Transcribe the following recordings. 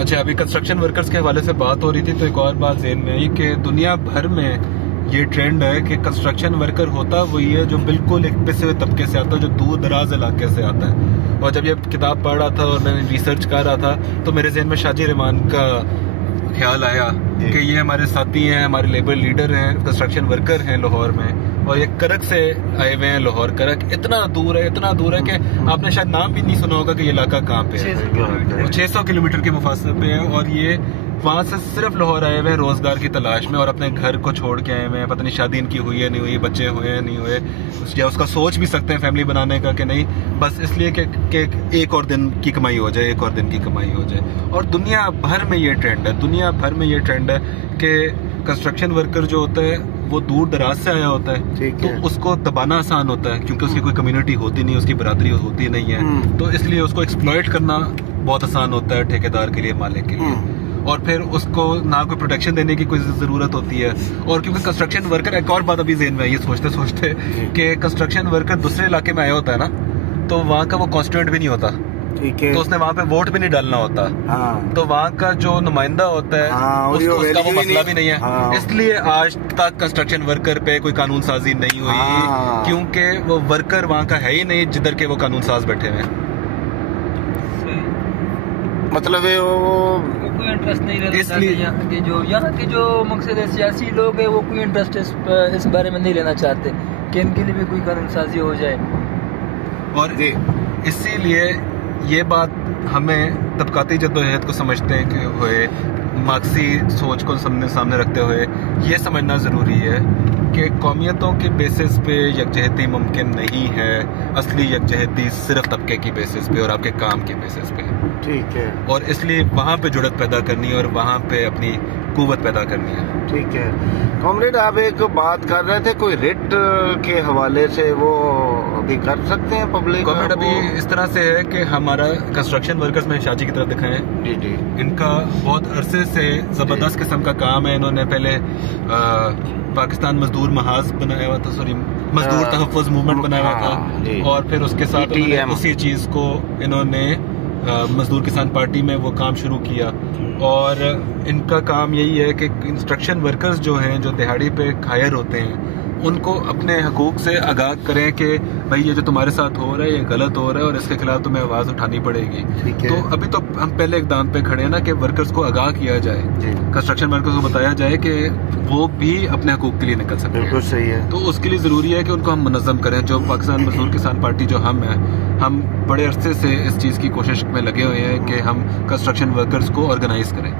اچھا، ابھی construction workers کے حوالے سے بات ہو رہی تھی تو ایک اور بات ذہن میں آئی کہ دنیا بھر میں یہ ٹرینڈ ہے کہ کنسٹرکشن ورکر ہوتا وہی ہے جو بالکل ایک پسے ہوئے طبقے سے آتا ہے، جو دور دراز علاقے سے آتا ہے. اور جب یہ کتاب پڑھ رہا تھا اور میں ریسرچ کر رہا تھا تو میرے ذہن میں شاجی رحمان کا خیال آیا کہ یہ ہمارے ساتھی ہیں، ہمارے لیبر لیڈر ہیں، کنسٹرکشن ورکر ہیں لاہور میں، اور یہ کرک سے آئے ہوئے ہیں. لاہور کرک اتنا دور ہے کہ آپ نے شاید نام بھی نہیں سنا ہوگا کہ یہ علاقہ کہاں پہ ہے. 600 کلومیٹر کے مفاصلے پہ ہے، اور یہ وہاں سے صرف لاہور آئے ہوئے ہیں روزگار کی تلاش میں، اور اپنے گھر کو چھوڑ کے آئے ہوئے ہیں. پتہ نہیں شادی ان کی ہوئی ہے نہیں ہوئی، بچے ہوئے ہیں نہیں ہوئے، یا اس کا سوچ بھی سکتے ہیں فیملی بنانے کا کہ نہیں، بس اس لیے کہ ایک اور دن کی کمائی ہو جائے، ایک اور دن کی کمائی ہو جائے. اور دنیا بھر میں یہ ٹرینڈ ہے کہ کنسٹرکشن ورکر جو ہوتا ہے وہ دور دراز سے آیا ہوتا ہے، تو اس کو دبانا آسان ہوتا ہے کیونکہ اس کی کوئی کمیونٹی ہوتی نہیں، اس کی برادری ہوتی نہیں ہے، تو اس لیے اس کو ایکسپلائٹ کرنا بہت آسان ہوتا ہے ٹھیکیدار کے لیے، مالک کے لیے. اور پھر اس کو نہ کوئی پروٹیکشن دینے کی کوئی ضرورت ہوتی ہے. اور کیونکہ کنسٹرکشن ورکر، ایک اور بات ابھی ذہن میں آئی ہے سوچتے کہ کنسٹرکشن ورکر دوسرے علاقے میں آیا ہوتا ہے نا، تو وہاں کا وہ کانسٹیٹوئنٹ بھی نہیں ہوتا، تو اس نے وہاں پہ ووٹ بھی نہیں ڈالنا ہوتا، تو وہاں کا جو نمائندہ ہوتا ہے اس کا وہ مسئلہ بھی نہیں ہے. اس لیے آج تک کنسٹرکشن ورکر پہ کوئی قانون سازی نہیں ہوئی، کیونکہ وہ ورکر وہاں کا ہے ہی نہیں جدھر کے وہ قانون ساز بیٹھے ہوئے ہیں. مطلب کوئی انٹرسٹ نہیں رہتا کہ جو یہاں کے جو مقصد سیاسی لوگ ہیں وہ کوئی انٹرسٹ اس بارے میں نہیں لینا چاہتے کہ ان کے لیے بھی کوئی قانون سازی ہو جائے. اور اسی لیے یہ بات ہمیں طبقاتی جدوجہد کو سمجھتے ہوئے، مارکسی سوچ کو سامنے رکھتے ہوئے یہ سمجھنا ضروری ہے کہ قومیتوں کے بیسس پہ یکجہتی ممکن نہیں ہے. اصلی یکجہتی صرف طبقے کی بیسس پہ اور آپ کے کام کے بیسس پہ. ٹھیک ہے. اور اس لیے وہاں پہ جڑت پیدا کرنی ہے اور وہاں پہ اپنی قوت پیدا کرنی ہے. ٹھیک ہے. کامریڈ آپ ایک بات کر رہے تھے کوئی ریٹ کے حوالے سے، وہ ابھی کر سکتے ہیں پبلک؟ کامریڈ ابھی اس طرح سے ہے کہ ہمارا کنسٹرکشن ورکرز میں شاجی کی طرف دکھائیں، جی ان کا بہت عرصے سے زبردست قسم کا کام ہے. انہوں نے پہلے پاکستان مزدور محاذ بنایا ہوا تھا، مزدور تحفظ موومنٹ بنایا ہوا تھا، اور پھر اس کے ساتھ اسی چیز کو انہوں نے مزدور کسان پارٹی میں وہ کام شروع کیا. اور ان کا کام یہی ہے کہ کنسٹرکشن ورکرز جو ہیں، جو دہاڑی پہ ہائر ہوتے ہیں، ان کو اپنے حقوق سے آگاہ کریں کہ بھائی یہ جو تمہارے ساتھ ہو رہا ہے یہ غلط ہو رہا ہے اور اس کے خلاف تمہیں آواز اٹھانی پڑے گی. تو ابھی تو ہم پہلے اقدام پہ کھڑے ہیں نا کہ ورکرز کو آگاہ کیا جائے، کنسٹرکشن ورکرز کو بتایا جائے کہ وہ بھی اپنے حقوق کے لیے نکل سکتے ہیں. بالکل صحیح ہے. تو اس کے لیے ضروری ہے کہ ان کو ہم منظم کریں. جو پاکستان مزدور کسان پارٹی جو ہم بڑے عرصے سے اس چیز کی کوشش میں لگے ہوئے ہیں کہ ہم کنسٹرکشن ورکرز کو آرگنائز کریں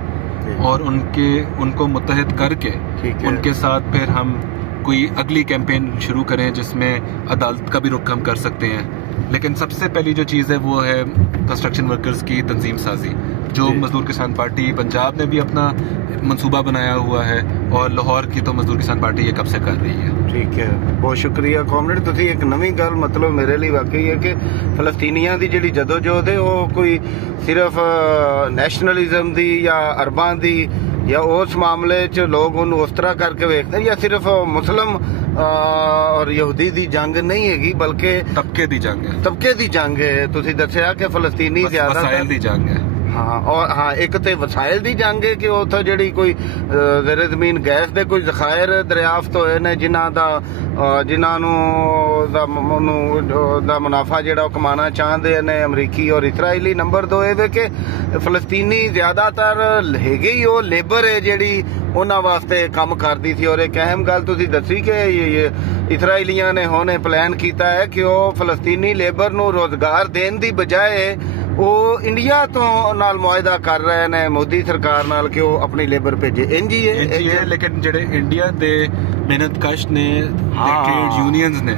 اور ان کو متحد کر کے ان کے ساتھ پھر ہم کوئی اگلی کیمپین شروع کریں جس میں عدالت کا بھی رخ ہم کر سکتے ہیں. لیکن سب سے پہلی جو چیز ہے وہ ہے کنسٹرکشن ورکرز کی تنظیم سازی، جو مزدور کسان پارٹی پنجاب نے بھی اپنا منصوبہ بنایا ہوا ہے، اور لاہور کی تو مزدور کسان پارٹی یہ کب سے کر رہی ہے. ٹھیک ہے. بہت شکریہ کامریڈ. تسی ایک نویں گل مطلب میرے لیے واقعی ہے کہ فلسطینیاں دی جڑی جدوجہد ہے وہ کوئی صرف نیشنلزم دی یا عرباں دی یا اس معاملے چ لوگ انہوں اس طرح کر کے ویکھتے ہیں، یا صرف مسلم اور یہودی دی جنگ نہیں ہے بلکہ طبقے دی جنگ ہے. طبقے دی جنگ ہے. تسی دسیا کہ فلسطینی زیادہ وسائل دی جنگ ہے. اور ایک تے وسائل دی جنگ ہے کہ اتھے جڑی کوئی زیر زمین گیس دے کوئی ذخائر دریافت ہوئے نے جنہاں دا منافع جڑا کمانا چاہتے ہیں امریکی اور اسرائیلی. نمبر 2 یہ کہ فلسطینی زیادہ تر ہے گی وہ لیبر ہے جیڑی انہاں واسطے کام کرتی تھی. اور ایک اہم گل تسی دسی کہ اسرائیلیاں نے ہونے پلان کیتا ہے کہ وہ فلسطینی لیبر نو روزگار دین دی بجائے وہ انڈیا تو نال معاہدہ کر رہے ہیں مودی سرکار نال کہ وہ اپنی لیبر بھیجے. انجی ہے لیکن جڑے انڈیا دے محنت کش نے ٹریڈ یونینز نے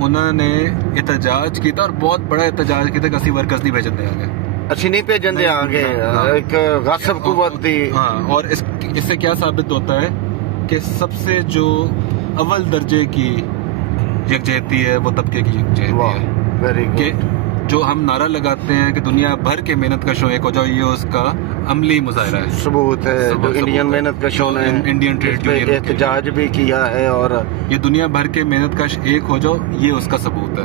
انہوں نے احتجاج کیتا اور بہت بڑا احتجاج کیتا کہ اسی ورکرز نہیں بھیجن دے آگے، اچھی نہیں بھیجن دے آگے. ایک غصب قوت دی. اور اس سے کیا ثابت ہوتا ہے کہ سب سے جو اول درجے کی یکجہتی ہے وہ طبقے کی یکجہتی ہے. جو ہم نعرہ لگاتے ہیں کہ دنیا بھر کے محنت کشوں ایک ہو جاؤ، یہ اس کا عملی مظاہرہ ہے، ثبوت ہے. جو انڈین محنت کشوں نے انڈین ٹریڈ یونین احتجاج بھی کیا ہے، اور یہ دنیا بھر کے محنت کش ایک ہو جاؤ یہ اس کا ثبوت ہے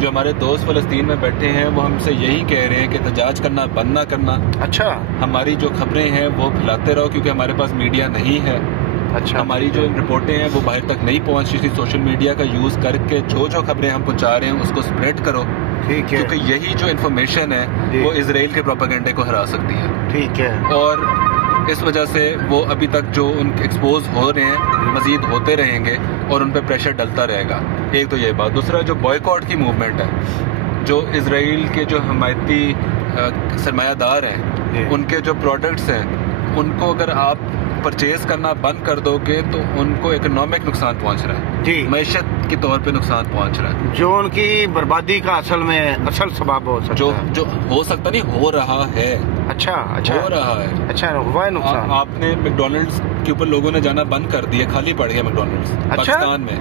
جو ہمارے دوست فلسطین میں بیٹھے ہیں وہ ہم سے یہی کہہ رہے ہیں کہ احتجاج کرنا بند نہ کرنا. اچھا. ہماری جو خبریں ہیں وہ پھیلاتے رہو کیونکہ ہمارے پاس میڈیا نہیں ہے. اچھا. ہماری جو رپورٹیں ہیں وہ باہر تک نہیں پہنچ رہی. سوشل میڈیا کا یوز کر کے جو خبریں ہم پہنچا رہے ہیں اس کو اسپریڈ کرو. ٹھیک ہے. کیونکہ یہی جو انفارمیشن ہے وہ اسرائیل کے پروپیگنڈے کو ہرا سکتی ہے. ٹھیک ہے. اور اس وجہ سے وہ ابھی تک جو ان کے ایکسپوز ہو رہے ہیں مزید ہوتے رہیں گے اور ان پہ پریشر ڈلتا رہے گا. ایک تو یہ بات. دوسرا جو بوائیکاٹ کی موومنٹ ہے, جو اسرائیل کے جو حمایتی سرمایہ دار ہیں ان کے جو پروڈکٹس ہیں ان کو اگر آپ پرچیز کرنا بند کر دو گے تو ان کو اکنامک نقصان پہنچ رہا ہے جی, معیشت کے طور پہ نقصان پہنچ رہا ہے, جو ان کی بربادی کا اصل سبب ہو سکتا ہے. جو ہو سکتا نہیں ہو رہا ہے. اچھا. ہو رہا ہے. اچھا, ہوا ہے نقصان. آپ نے میکڈونلڈس کے اوپر لوگوں نے جانا بند کر دیا, خالی پڑ گیا میکڈونلڈس پاکستان میں.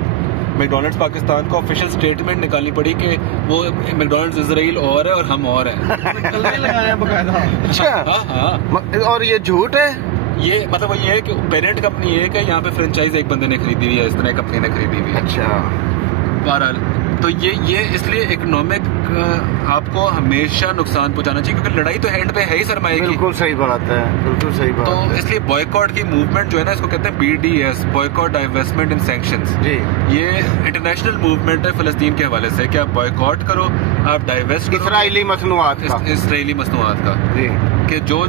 میکڈونلڈس پاکستان کو آفیشیل اسٹیٹمنٹ نکالنی پڑی کہ وہ میکڈونلڈس اسرائیل اور ہے اور ہم اور ہیں. اچھا. ہاں. اور یہ جھوٹ ہے. یہ مطلب یہ ہے کہ پیرنٹ کمپنی ایک ہے, یہاں پہ فرنچائز ایک بندے نے خریدی ہوئی ہے, اس طرح کمپنی نے خریدی ہوئی ہے. اچھا. بہرحال تو یہ اس لیے اکنامک آپ کو ہمیشہ نقصان پہنچانا چاہیے کیونکہ لڑائی تو اینڈ پہ ہے ہی سرمایہ کی. بالکل صحیح بات ہے, بالکل صحیح بات. تو اس لیے بوائیکاٹ کی موومنٹ جو ہے نا اس کو کہتے ہیں BDS, بوائیکاٹ ڈائیویسٹمنٹ اینڈ سینکشنز. جی, یہ انٹرنیشنل موومنٹ ہے فلسطین کے حوالے سے کہ آپ بوائیکاٹ کرو, آپ ڈائیویسٹ کرو اسرائیلی مصنوعات کا جی, کہ جو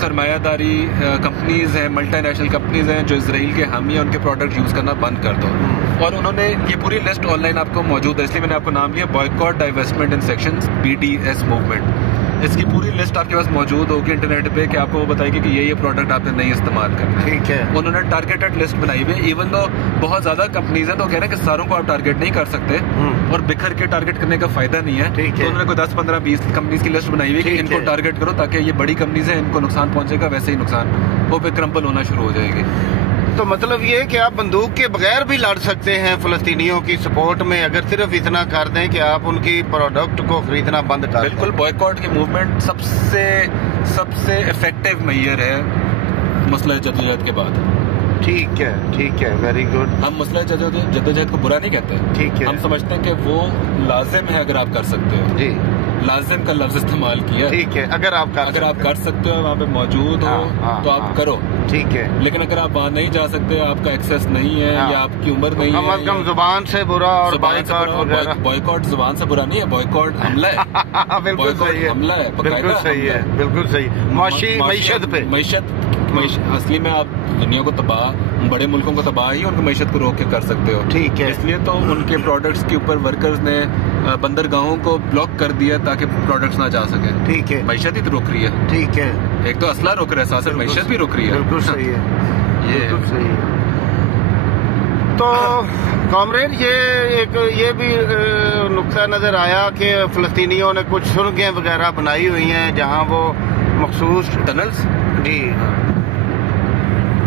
سرمایہ داری کمپنیز ہیں, ملٹی نیشنل کمپنیز ہیں جو اسرائیل کے حامی ہیں, ان کے پروڈکٹ یوز کرنا بند کر دو. اور انہوں نے یہ پوری لسٹ آن لائن آپ کو موجود ہے, اس لیے میں نے آپ کو نام لیا بوائیکاٹ ڈائیویسٹمنٹ اینڈ سینکشنز BDS موومنٹ. اس کی پوری لسٹ آپ کے پاس موجود ہوگی انٹرنیٹ پہ کہ آپ کو وہ بتائے گی کہ یہ پروڈکٹ آپ نے نہیں استعمال کرنا. ٹھیک ہے. انہوں نے ٹارگیٹڈ لسٹ بنائی ہوئی ہے, ایون دو بہت زیادہ کمپنیز ہیں تو کہہ رہے ہیں کہ ساروں کو آپ ٹارگیٹ نہیں کر سکتے اور بکھر کے ٹارگیٹ کرنے کا فائدہ نہیں ہے. تو انہوں نے کوئی 10, 15, 20 کمپنیز کی لسٹ بنائی ہوئی کہ ان کو ٹارگیٹ کرو تاکہ یہ بڑی کمپنیز ہیں ان کو نقصان پہنچے گا, ویسے ہی نقصان وہ پہ کرمبل ہونا شروع ہو جائے گی. تو مطلب یہ کہ آپ بندوق کے بغیر بھی لڑ سکتے ہیں فلسطینیوں کی سپورٹ میں اگر صرف اتنا کر دیں کہ آپ ان کی پروڈکٹ کو خریدنا بند کر دیں. بالکل. بوائیکاٹ کی موومنٹ سب سے افیکٹو میئر ہے مسئلہ جدوجہد کے بعد. ٹھیک ہے, ویری گڈ. ہم مسئلہ جدوجہد کو برا نہیں کہتے. ٹھیک ہے. ہم سمجھتے ہیں کہ وہ لازم ہے اگر آپ کر سکتے ہو. جی, لازم کا لفظ استعمال کیا. ٹھیک ہے. اگر آپ کر سکتے ہو, وہاں پہ موجود ہو تو آپ کرو. ٹھیک ہے. لیکن اگر آپ وہاں نہیں جا سکتے, آپ کا ایکسیس نہیں ہے یا آپ کی عمر نہیں ہے, کم از کم زبان سے برا. اور بوائیکاٹ زبان سے برا نہیں ہے, بوائیکاٹ حملہ ہے. بالکل صحیح ہے. حملہ ہے, بالکل صحیح ہے, بالکل صحیح. معیشت اصلی میں آپ دنیا کو بڑے ملکوں کو تباہ ہی ان کی معیشت کو روک کے کر سکتے ہو. ٹھیک ہے. اس لیے تو ان کے پروڈکٹس کے اوپر ورکرز نے بندرگاہوں کو بلاک کر دیا تاکہ پروڈکٹس نہ جا سکیں. ٹھیک ہے. معیشت ہی تو رک رہی ہے. ٹھیک ہے. ایک تو اسلحہ رک رہا ہے, ساتھ معیشت بھی رک رہی ہے. بالکل صحیح ہے, بالکل صحیح ہے. تو کامریڈ یہ بھی نقطہ نظر آیا کہ فلسطینیوں نے کچھ سرنگیں وغیرہ بنائی ہوئی ہیں جہاں وہ مخصوص ٹنلز جی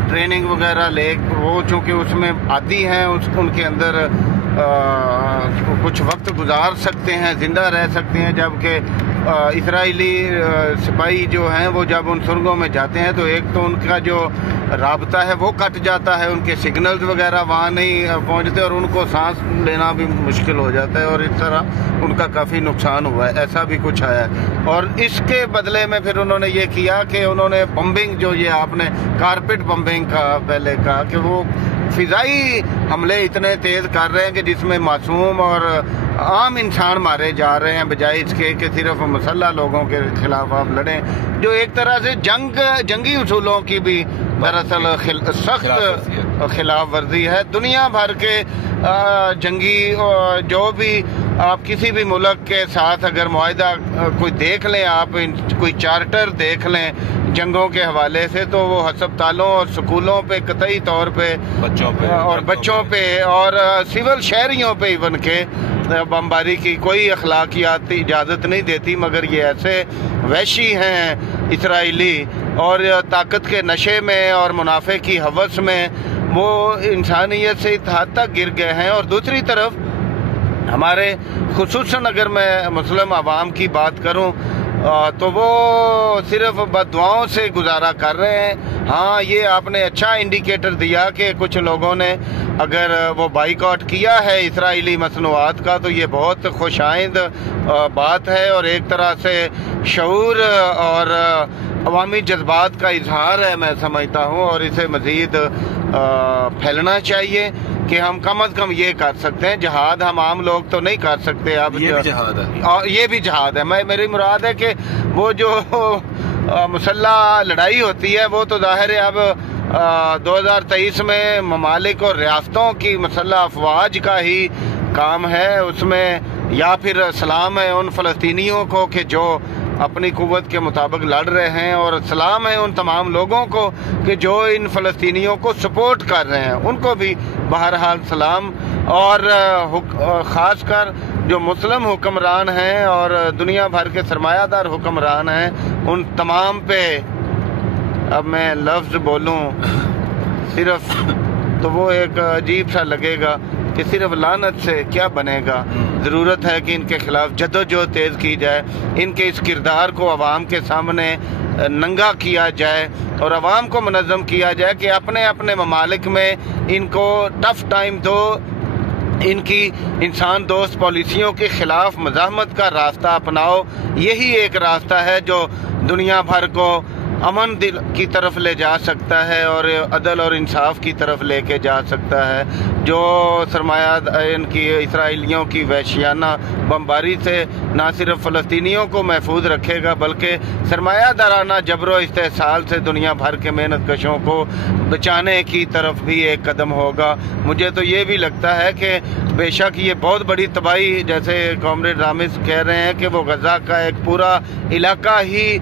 ٹریننگ وغیرہ وہ چونکہ اس میں عادی ہیں, ان کے اندر کچھ وقت گزار سکتے ہیں, زندہ رہ سکتے ہیں. جبکہ اسرائیلی سپاہی جو ہیں وہ جب ان سرنگوں میں جاتے ہیں تو ایک تو ان کا جو رابطہ ہے وہ کٹ جاتا ہے, ان کے سگنلز وغیرہ وہاں نہیں پہنچتے اور ان کو سانس لینا بھی مشکل ہو جاتا ہے, اور اس طرح ان کا کافی نقصان ہوا ہے. ایسا بھی کچھ آیا ہے. اور اس کے بدلے میں پھر انہوں نے یہ کیا کہ انہوں نے بمبنگ, جو یہ آپ نے کارپیٹ بمبنگ کا پہلے کہا کہ وہ فضائی حملے اتنے تیز کر رہے ہیں کہ جس میں معصوم اور عام انسان مارے جا رہے ہیں بجائے اس کے کہ صرف مسلح لوگوں کے خلاف آپ لڑیں, جو ایک طرح سے جنگی اصولوں کی بھی دراصل سخت خلاف ورزی ہے. دنیا بھر کے جنگی جو بھی آپ کسی بھی ملک کے ساتھ اگر معاہدہ کوئی دیکھ لیں, آپ کوئی چارٹر دیکھ لیں جنگوں کے حوالے سے, تو وہ ہسپتالوں اور سکولوں پہ قطعی طور پہ بچوں پہ اور سول شہریوں پہ ایون کے بمباری کی کوئی اخلاقیات اجازت نہیں دیتی. مگر یہ ایسے وحشی ہیں اسرائیلی اور طاقت کے نشے میں اور منافع کی ہوس میں وہ انسانیت سے اس حد تک گر گئے ہیں. اور دوسری طرف ہمارے خصوصاً اگر میں مسلم عوام کی بات کروں, تو وہ صرف بددعاؤں سے گزارا کر رہے ہیں. ہاں یہ آپ نے اچھا انڈیکیٹر دیا کہ کچھ لوگوں نے اگر وہ بائیکاٹ کیا ہے اسرائیلی مصنوعات کا تو یہ بہت خوش آئند بات ہے اور ایک طرح سے شعور اور عوامی جذبات کا اظہار ہے میں سمجھتا ہوں, اور اسے مزید پھیلنا چاہیے کہ ہم کم از کم یہ کر سکتے ہیں. جہاد ہم عام لوگ تو نہیں کر سکتے, اب یہ بھی جہاد ہے, اور یہ بھی جہاد ہے. میری مراد ہے کہ وہ جو مسلح لڑائی ہوتی ہے وہ تو ظاہر ہے اب 2023 میں ممالک اور ریاستوں کی مسلح افواج کا ہی کام ہے. اس میں یا پھر سلام ہے ان فلسطینیوں کو کہ جو اپنی قوت کے مطابق لڑ رہے ہیں, اور سلام ہے ان تمام لوگوں کو کہ جو ان فلسطینیوں کو سپورٹ کر رہے ہیں, ان کو بھی بہرحال سلام. اور خاص کر جو مسلم حکمران ہیں اور دنیا بھر کے سرمایہ دار حکمران ہیں ان تمام پہ اب میں لفظ بولوں صرف تو وہ ایک عجیب سا لگے گا کہ صرف لعنت سے کیا بنے گا. ضرورت ہے کہ ان کے خلاف جدوجہد تیز کی جائے, ان کے اس کردار کو عوام کے سامنے ننگا کیا جائے اور عوام کو منظم کیا جائے کہ اپنے اپنے ممالک میں ان کو ٹف ٹائم دو, ان کی انسان دوست پالیسیوں کے خلاف مزاحمت کا راستہ اپناؤ. یہی ایک راستہ ہے جو دنیا بھر کو امن دل کی طرف لے جا سکتا ہے اور عدل اور انصاف کی طرف لے کے جا سکتا ہے. جو سرمایہ ان کی اسرائیلیوں کی وحشیانہ بمباری سے نہ صرف فلسطینیوں کو محفوظ رکھے گا بلکہ سرمایہ دارانہ جبر و استحصال سے دنیا بھر کے محنت کشوں کو بچانے کی طرف بھی ایک قدم ہوگا. مجھے تو یہ بھی لگتا ہے کہ بے شک یہ بہت بڑی تباہی, جیسے کامریڈ رامز کہہ رہے ہیں کہ وہ غزہ کا ایک پورا علاقہ ہی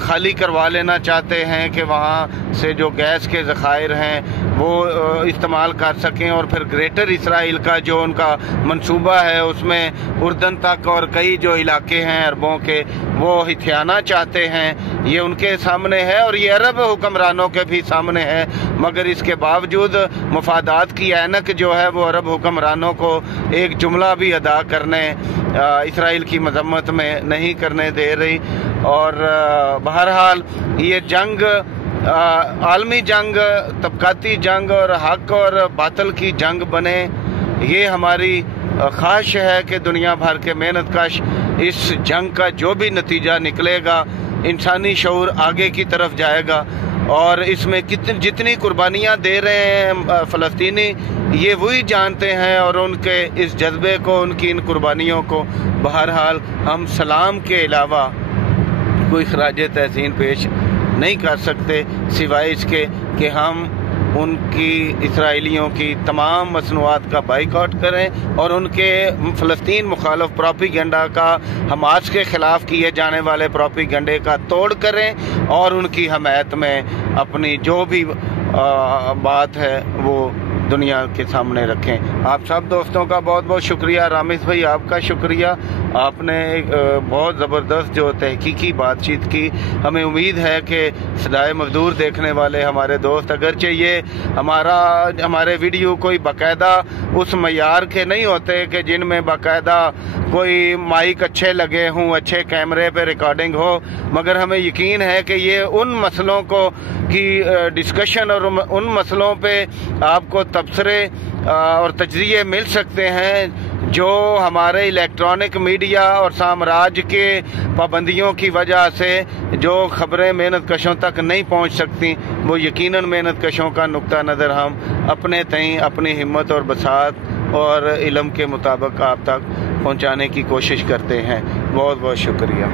خالی کروا لینا چاہتے ہیں کہ وہاں سے جو گیس کے ذخائر ہیں وہ استعمال کر سکیں, اور پھر گریٹر اسرائیل کا جو ان کا منصوبہ ہے اس میں اردن تک اور کئی جو علاقے ہیں عربوں کے وہ ہتھیانا چاہتے ہیں. یہ ان کے سامنے ہے اور یہ عرب حکمرانوں کے بھی سامنے ہے, مگر اس کے باوجود مفادات کی اینک جو ہے وہ عرب حکمرانوں کو ایک جملہ بھی ادا کرنے اسرائیل کی مذمت میں نہیں کرنے دے رہی. اور بہرحال یہ جنگ عالمی جنگ, طبقاتی جنگ اور حق اور باطل کی جنگ بنے, یہ ہماری خواہش ہے کہ دنیا بھر کے محنت کش اس جنگ کا جو بھی نتیجہ نکلے گا انسانی شعور آگے کی طرف جائے گا, اور اس میں جتنی قربانیاں دے رہے ہیں فلسطینی یہ وہی جانتے ہیں, اور ان کے اس جذبے کو, ان کی ان قربانیوں کو بہرحال ہم سلام کے علاوہ کوئی خراج تحسین پیش نہیں کر سکتے سوائے اس کے کہ ہم ان کی اسرائیلیوں کی تمام مصنوعات کا بائیکاٹ کریں اور ان کے فلسطین مخالف پروپیگنڈا کا, حماس کے خلاف کیے جانے والے پروپیگنڈے کا توڑ کریں اور ان کی حمایت میں اپنی جو بھی بات ہے وہ دنیا کے سامنے رکھیں. آپ سب دوستوں کا بہت بہت شکریہ. رامز بھائی آپ کا شکریہ, آپ نے بہت زبردست جو تحقیقی بات چیت کی. ہمیں امید ہے کہ صدائے مزدور دیکھنے والے ہمارے دوست, اگرچہ یہ ہمارے ویڈیو کوئی باقاعدہ اس معیار کے نہیں ہوتے کہ جن میں باقاعدہ کوئی مائک اچھے لگے ہوں, اچھے کیمرے پہ ریکارڈنگ ہو, مگر ہمیں یقین ہے کہ یہ ان مسئلوں کو کی ڈسکشن اور ان مسئلوں پہ آپ کو تبصرے اور تجزیے مل سکتے ہیں جو ہمارے الیکٹرانک میڈیا اور سامراج کے پابندیوں کی وجہ سے جو خبریں محنت کشوں تک نہیں پہنچ سکتی, وہ یقیناً محنت کشوں کا نقطہ نظر ہم اپنے تئیں اپنی ہمت اور بساط اور علم کے مطابق آپ تک پہنچانے کی کوشش کرتے ہیں. بہت بہت شکریہ.